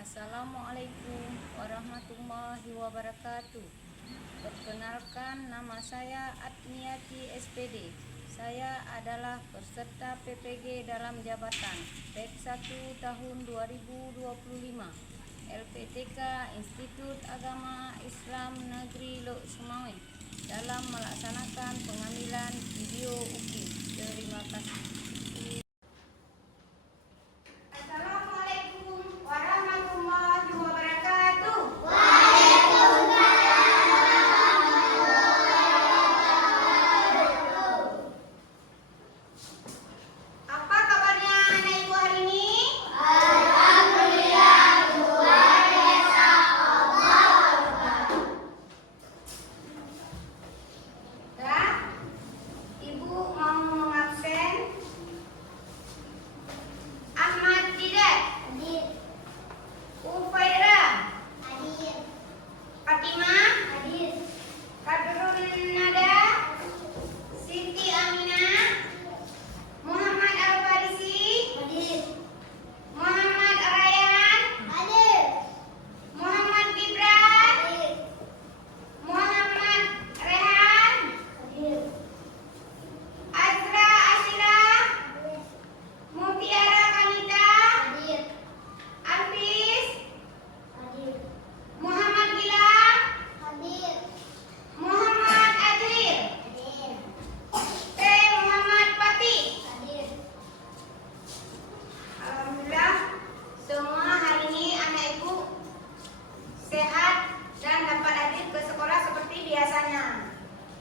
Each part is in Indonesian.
Assalamualaikum warahmatullahi wabarakatuh. Perkenalkan, nama saya Atniati SPD. Saya adalah peserta PPG dalam jabatan PET 1 tahun 2025 LPTK Institut Agama Islam Negeri Lok Sumawe dalam melaksanakan pengambilan video UKIM. Terima kasih.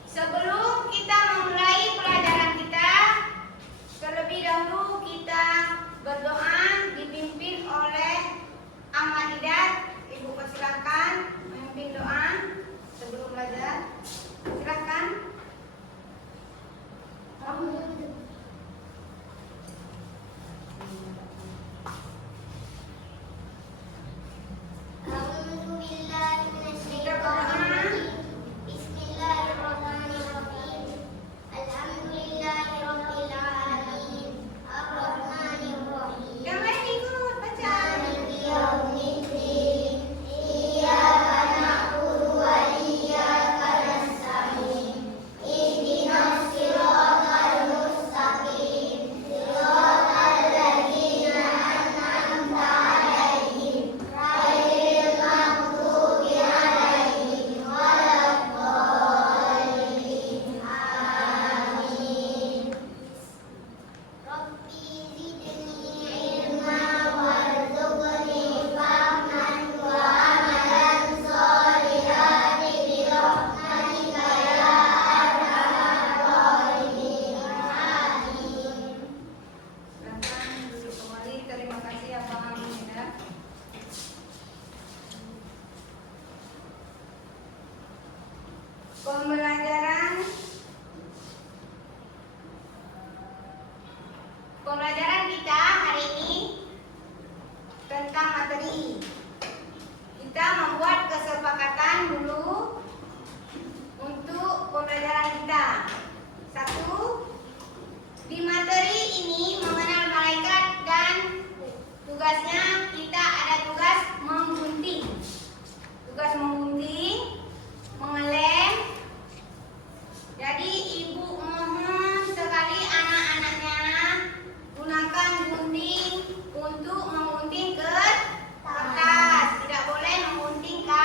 Sebelum kita memulai pelajaran kita, terlebih dahulu kita berdoa dipimpin oleh Ahmad Didat. Ibu persilakan memimpin doa sebelum belajar. Silakan. Pembelajaran kita hari ini tentang materi. Kita membuat kesepakatan dulu untuk pembelajaran kita. Satu, di materi ini mengenal malaikat dan tugasnya kita ada tugas menggunting. Tugas menggunting, mengelem. Jadi ibu mohon sekali anak-anaknya gunakan gunting untuk menggunting ke atas. Tidak boleh menggunting ke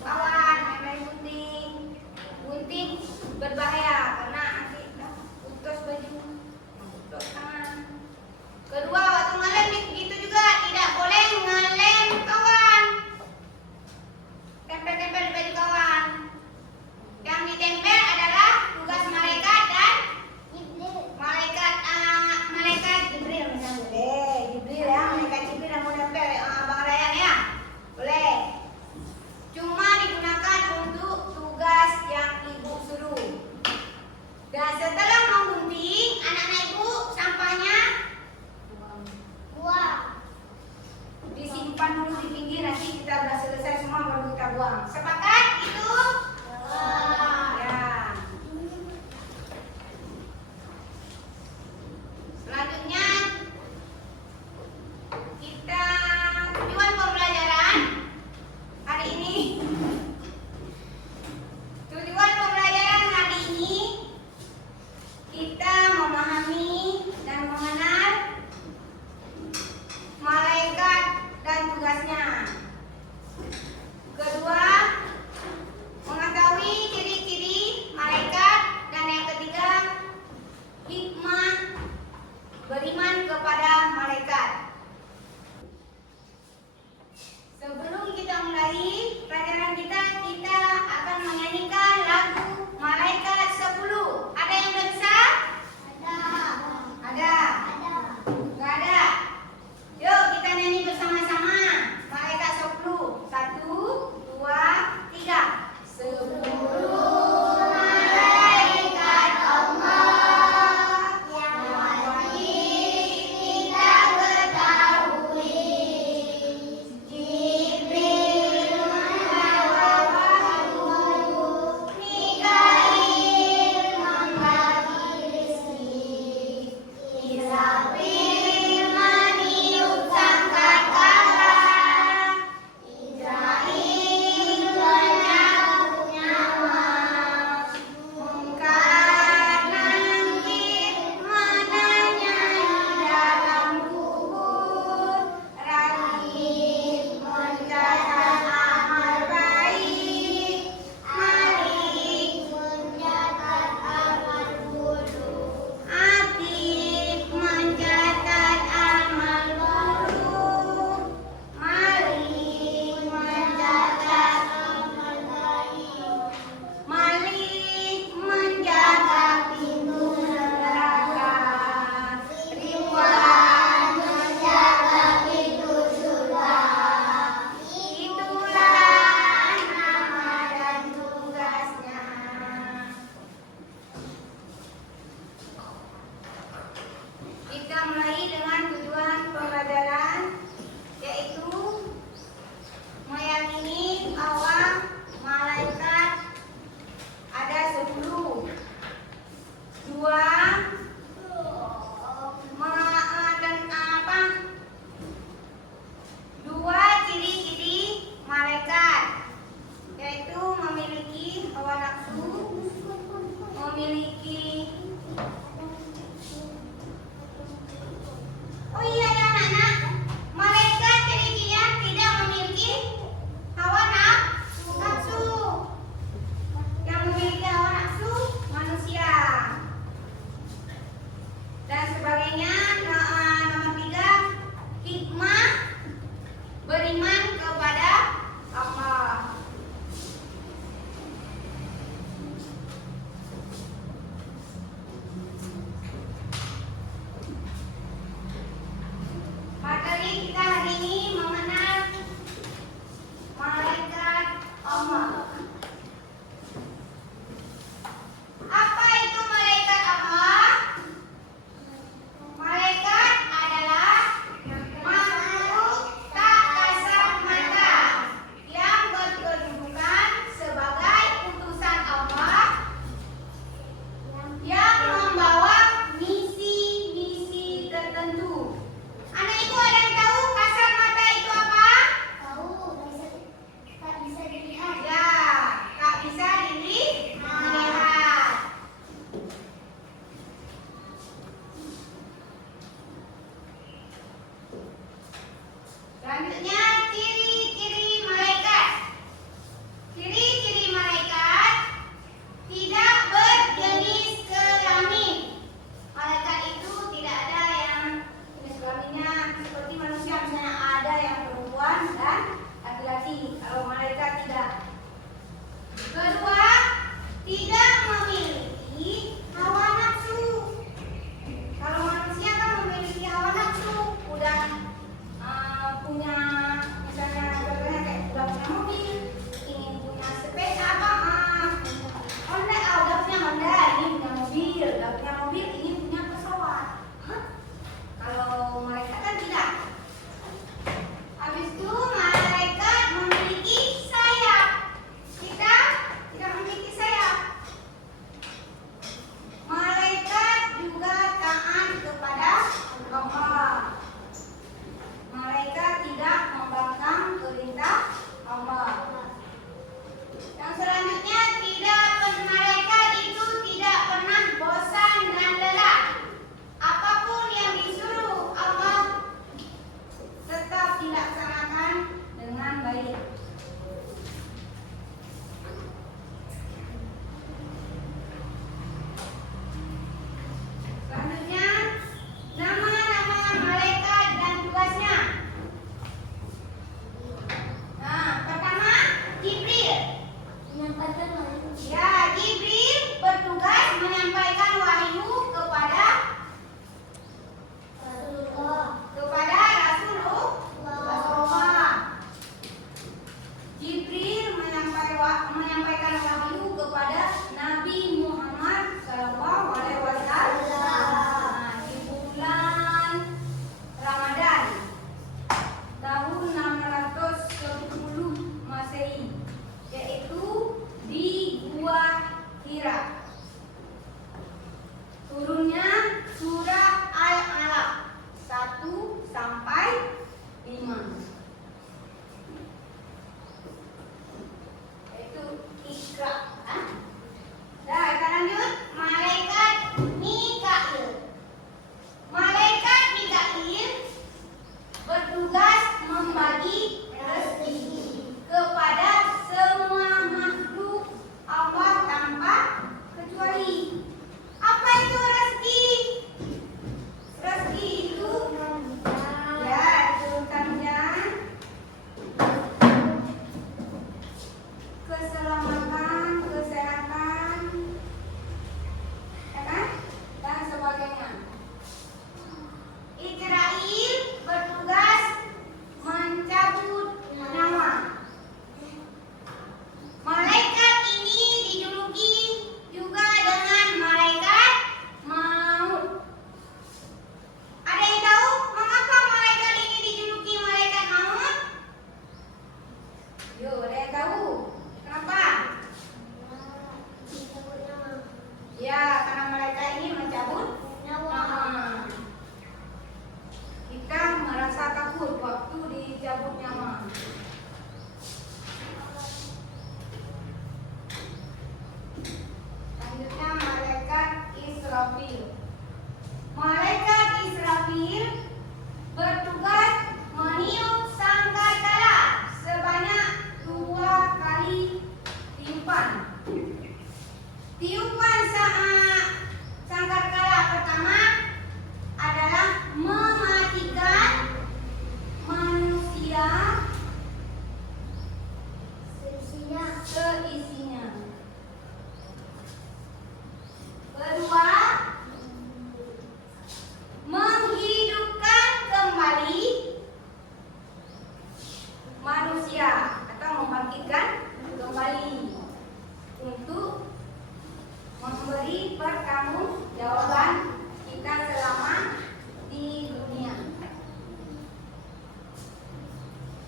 bawah. Main gunting. Gunting berbahaya karena nanti putus baju, putus tangan. Kedua, waktu ngelem begitu juga tidak boleh ngelem kawan. Tempel-tempel di baju kawan. Yang ditempel adalah tugas malaikat dan malaikat Jibril misalnya. Boleh, Jibril ya, malaikat Jibril yang mau nempel Bang Rayyan ya. Boleh. Cuma digunakan untuk tugas yang ibu suruh. Dan setelah menggunting, anak-anak ibu sampahnya buang. Disimpan dulu di pinggir, nanti kita sudah selesai semua baru kita buang. Sepakat itu? Ya. Selanjutnya kita tujuan pembelajaran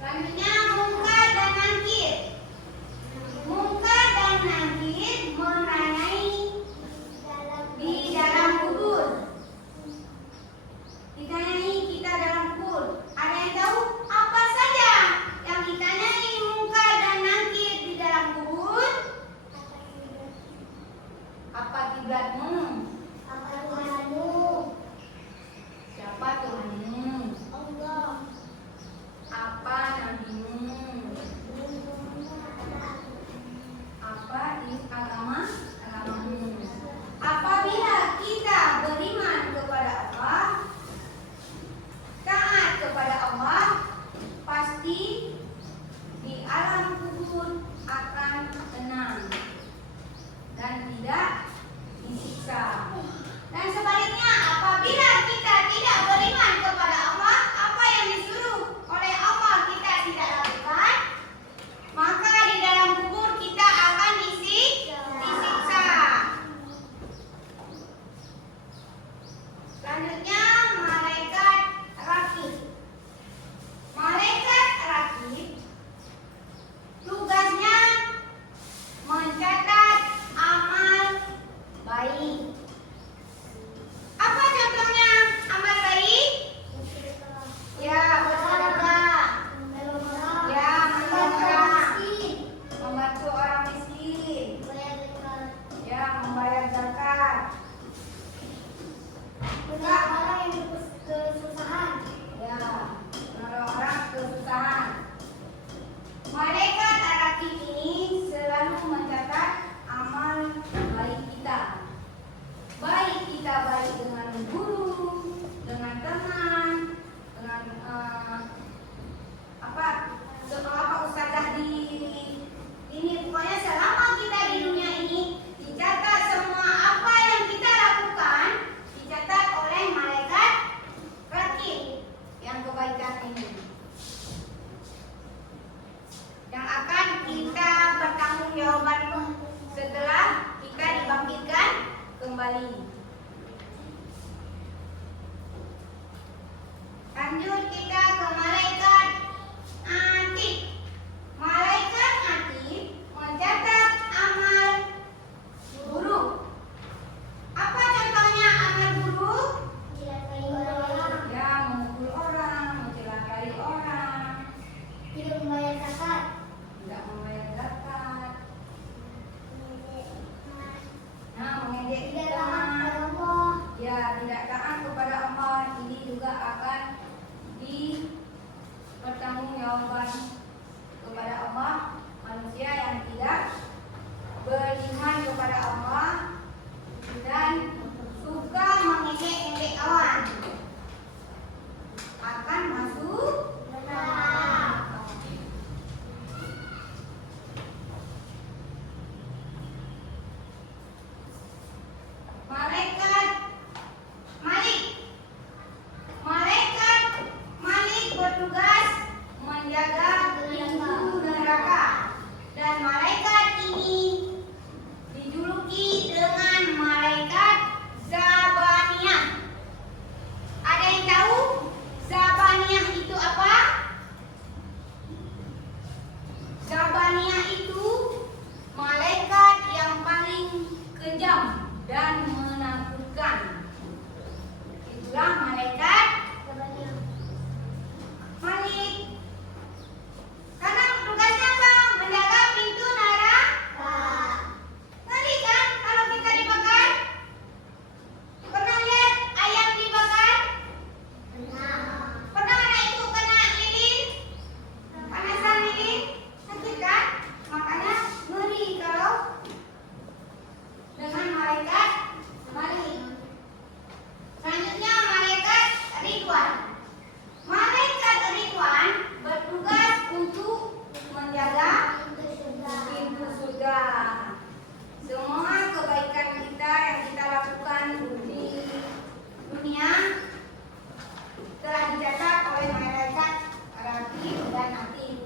Selanjutnya Munkar dan Nakir. Munkar dan Nakir meranai di dalam kubur. Ditanyai kita dalam kubur. Ada yang tahu apa saja yang ditanyai Munkar dan Nakir di dalam kubur? Apa kiblatmu? Apa Tuhanmu? Siapa Tuhanmu? Allah. Apa nabimu? Apa agamamu? Apabila kita beriman kepada Allah, taat kepada Allah, pasti di alam kubur akan tenang dan tidak disiksa. Dan sebaliknya, apabila kita tidak beriman kepada Allah, apa yang disuruh oleh Allah kita tidak lakukan, maka di dalam kubur kita akan disiksa. Selanjutnya, malaikat rakib. Malaikat rakib tugasnya mencatat amal baik. Apa contohnya amal baik? Ya, bersedekah. Ya, menolong orang. Membantu orang miskin. Ya, membayar zakat. Orang yang kesusahan. Ya, menolong orang kesusahan. Malaikat rakib ini selalu mencatat amal baik kita. Baik kita baik dengan guru, dengan teman, dengan ustazah di ini, pokoknya selama kita di dunia ini dicatat semua apa yang kita lakukan, dicatat oleh malaikat rakib yang kebaikan ini, yang akan kita bertanggung jawaban setelah kita dibangkitkan kembali. Lanjut kita ke malaikat atid. Malaikat atid mencatat amal buruk. Apa contohnya amal buruk? Ya, memukul orang, mencelakai orang, Tidak membayar zakat. tidak membayar zakat, mengejek Tidak kita. taat kepada Allah. Ya, tidak taat kepada Allah, ini juga akan dipertanggungjawabkan kepada Allah. Manusia yang tidak beriman kepada Allah dan suka mengejek-ejek kawan akan masuk neraka. Malaikat Malik. Malaikat Malik bertugas menjaga pintu neraka, dan malaikat ini dijuluki dengan malaikat Zabaniyah. Ada yang tahu Zabaniyah itu apa? Zabaniyah itu malaikat yang paling kejam dan menakutkan. Itulah malaikat Malik. Karena tugasnya apa? Menjaga pintu neraka. Ngeri kan kalau kita dibakar? Pernah lihat ayam dibakar? Pernah anak ibu kena lilin? Panasan lilin? Sakit kan? Makanya ngeri kalau dengan malaikat Malik. Selanjutnya malaikat Ridwan. Malaikat Ridwan bertugas untuk menjaga pintu surga. Semua kebaikan kita yang kita lakukan di dunia telah dicatat oleh malaikat rakib dan atid.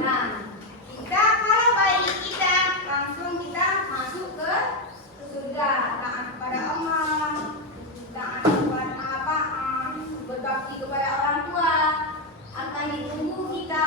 Nah, kita kalau baik kita langsung kita masuk ke surga, taat kepada Allah, taat kepada berbakti kepada orang tua, akan ditunggu kita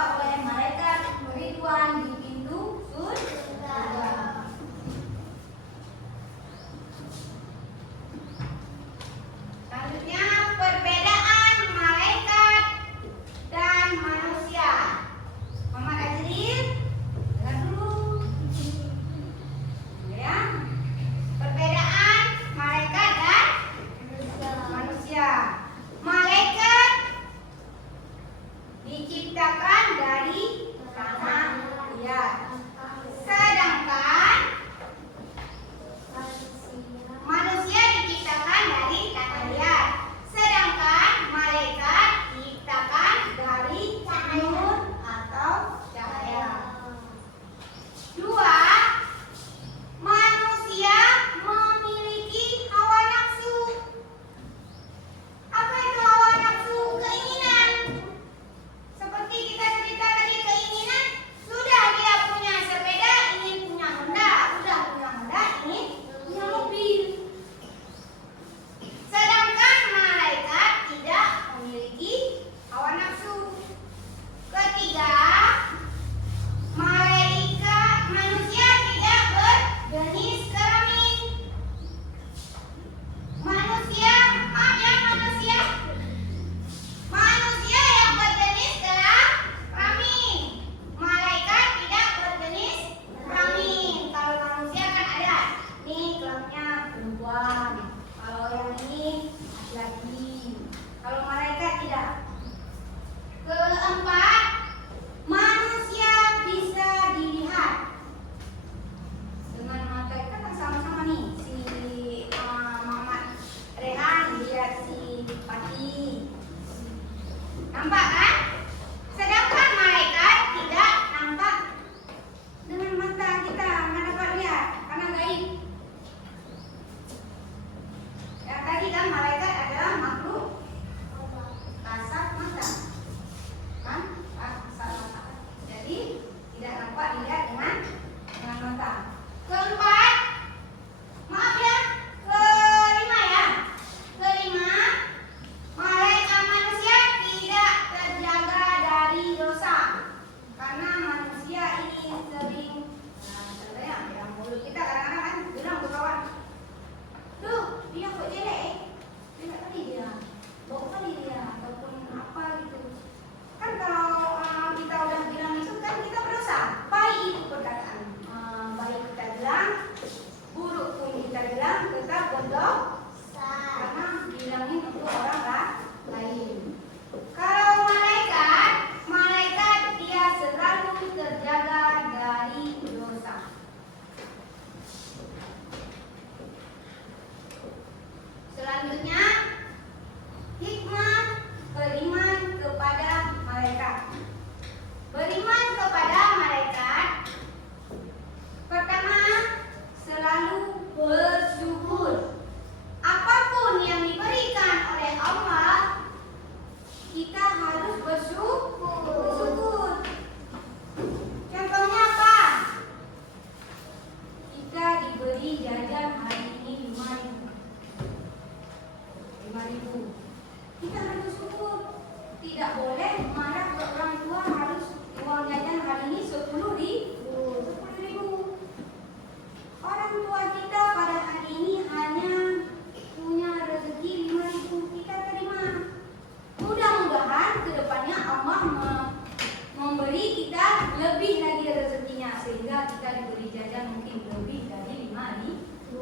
lebih lagi rezekinya sehingga kita diberi jajan mungkin lebih dari 5.000.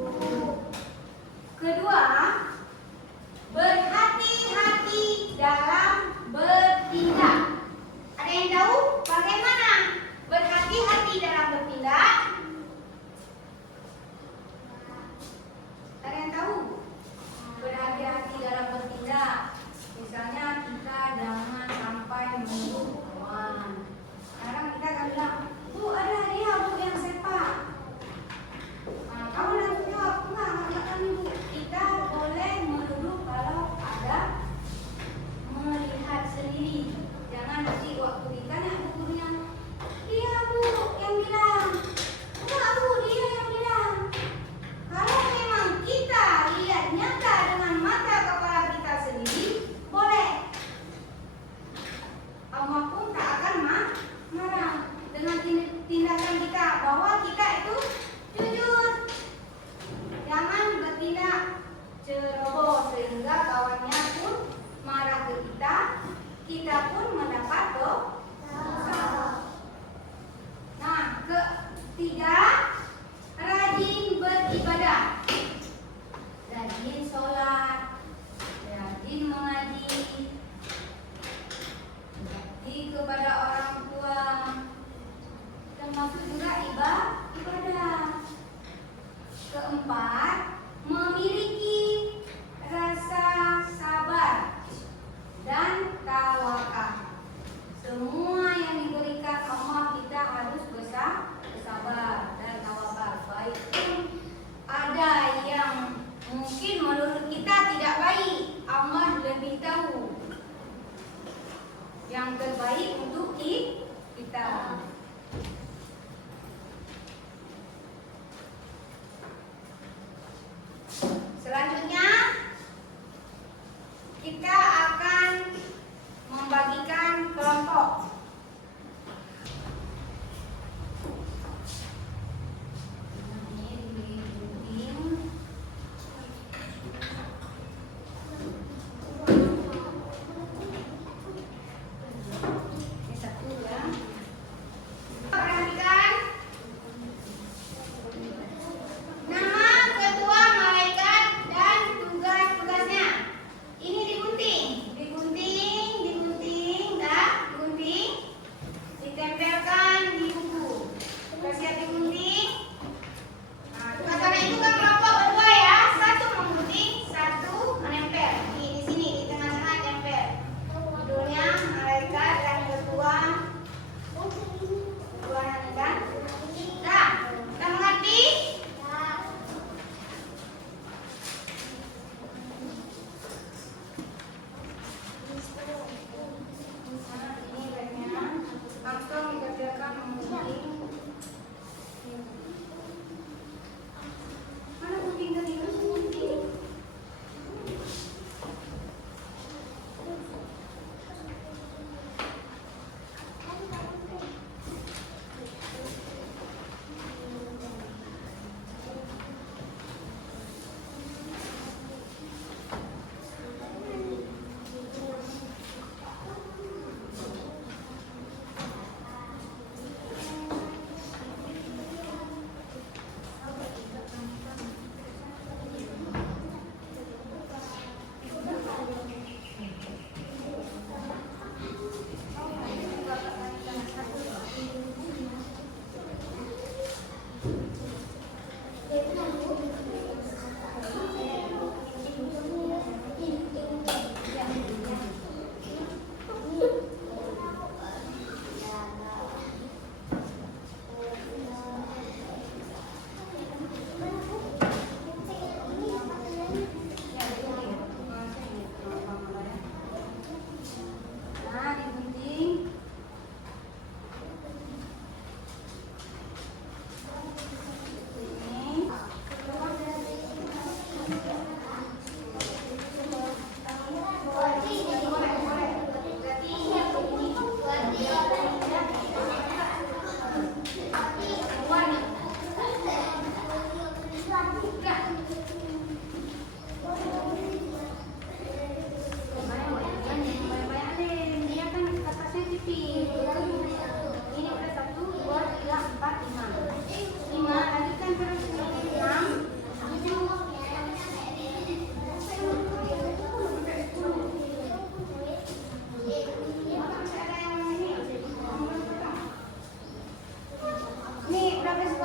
Kedua, berhati-hati dalam bertindak. Ada yang tahu bagaimana berhati-hati dalam bertindak? Ada yang tahu? Berhati-hati dalam bertindak. Misalnya kita jangan sampai menurut kawan. Sekarang kita akan bilang, Bu, ada hadiah Bu yang sepak. Nah, kamu nanti jawab, enggak kami Bu. Kita boleh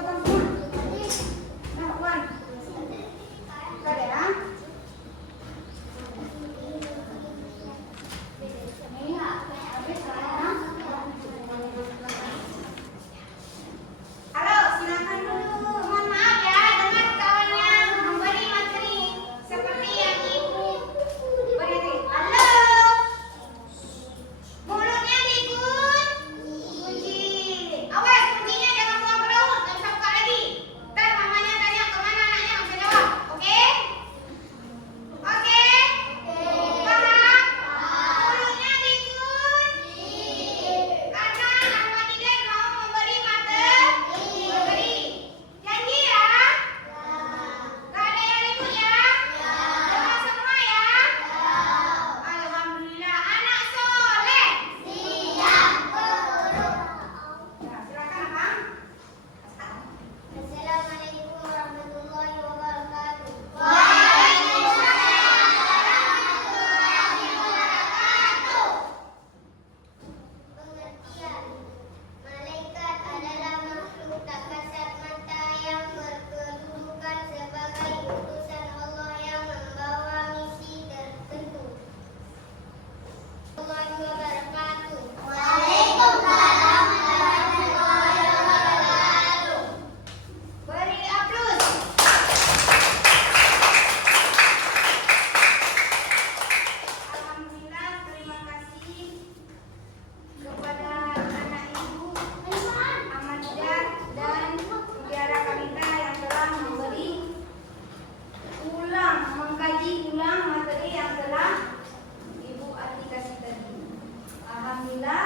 potong semua. Nah, Wan. Bentar ya. Ini habis ya. Halo, silakan dulu. Mohon maaf ya dengan kawannya memberi materi seperti yang Ibu beri. Halo. Mulutnya dikunci. Awas, kuncinya jangan buang ke laut. Nggak bisa buka lagi. Ntar mamanya tanya kemana anaknya nggak bisa jawab. Oke? Oke? Paham? Mulutnya dikunci. Karena Ahmad Didan mau memberi materi. Janji ya? Gak ada yang ribut ya? Doa semua ya? Alhamdulillah, anak soleh. Nah, silakan Abang. Assalamualaikum warahmatullahi wabarakatuh. Pengertian. Malaikat adalah makhluk tak kasat mata yang berkedudukan sebagai utusan Allah yang membawa misi tertentu. Warahmatullahi wabarakatuh. Waalaikumsalam warahmatullahi wabarakatuh. Beri aplaus. Alhamdulillah, terima kasih kepada anak ibu Ahmad Didan dan Mutiara Kalita yang telah mengkaji ulang materi yang telah Ibu Ati kasih tadi. Alhamdulillah,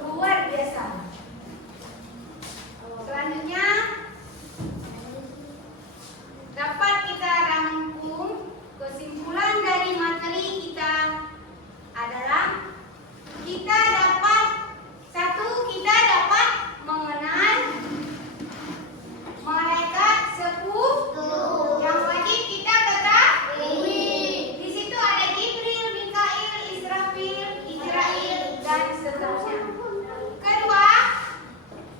luar biasa. Selanjutnya dapat kita rangkum kesimpulan dari materi kita adalah kita dapat mengenal malaikat 10 yang wajib kita ketahui. Di situ ada Jibril, Mikail, Israfil, Israil dan seterusnya. Kedua,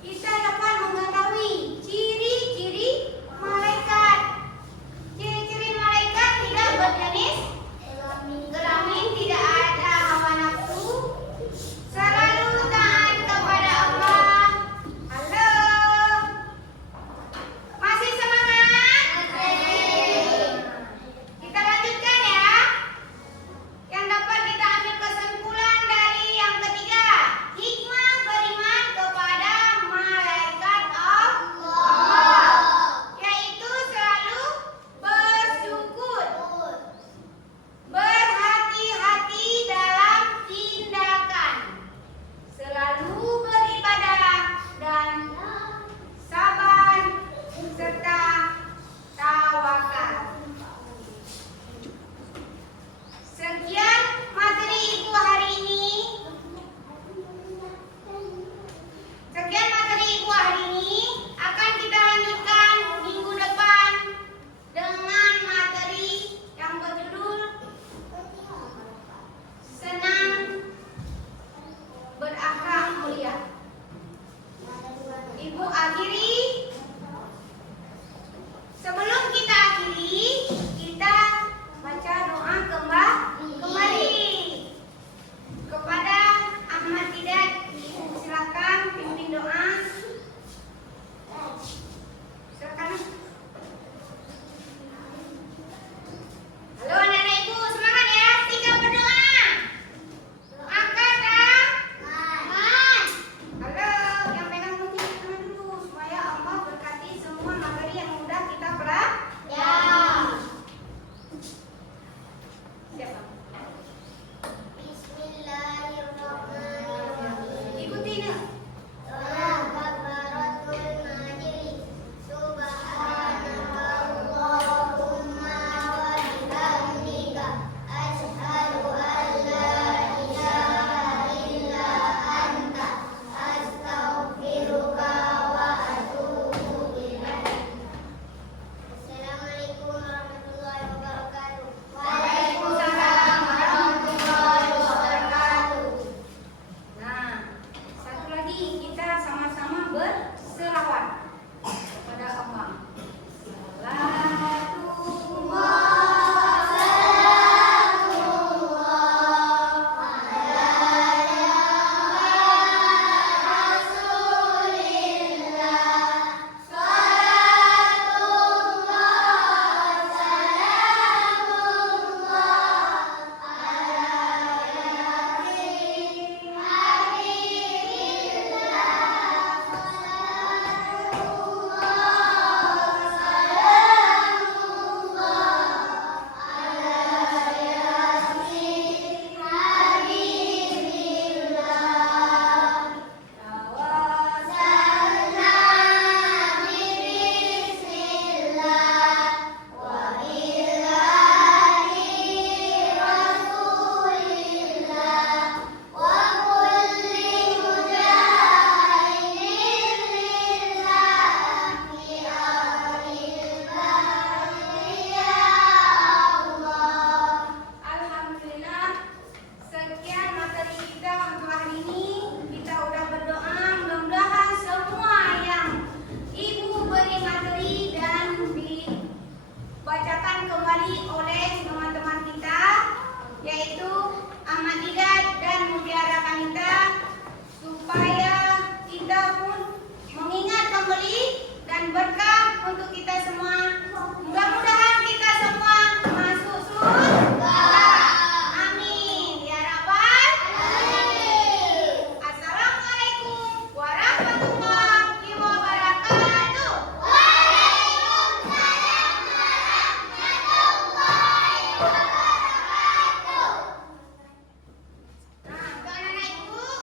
kita dapat mengetahui ciri-ciri malaikat. Ciri-ciri malaikat tidak berjenis kelamin, tidak ada hawa nafsu, selalu taat kepada Allah. Halo, masih semangat? Kita lanjutkan ya. Yang dapat kita ambil kesimpulan dari yang ketiga, hikmah beriman kepada malaikat Allah, yaitu selalu bersyukur, berhati-hati dalam tindakan, selalu beribadah dan sabar serta tawakal. Sekian materi Ibu hari ini. Akan kita lanjutkan minggu depan dengan materi yang berjudul Senang Berakhlak Mulia. Ibu akhiri. Sebelum kita akhiri, kita baca doa kembali kepada Ahmad Didan. Ibu silakan pimpin doa. Silakan. Halo anak-anak ibu, semangat ya, tinggal berdoa. Angkat tangan. Halo, yang pegang kunci tangan dulu supaya Allah berkati semua materi yang sudah kita pelajari. Siapa? Bismillahirrahmanirrahim. Ikuti nih. Kafaratul majlis. Subhanakallahumma wa bihamdika asyhadu an la ilaha illa anta astaghfiruka wa atubu ilaik. Assalamualaikum warahmatullahi wabarakatuh. Waalaikumsalam warahmatullahi wabarakatuh. Nah, satu lagi kita sama-sama berselawat. Ahmadiyyah dan Mutiara Kanita supaya kita pun mengingat kembali dan berkah untuk kita semua. Mudah-mudahan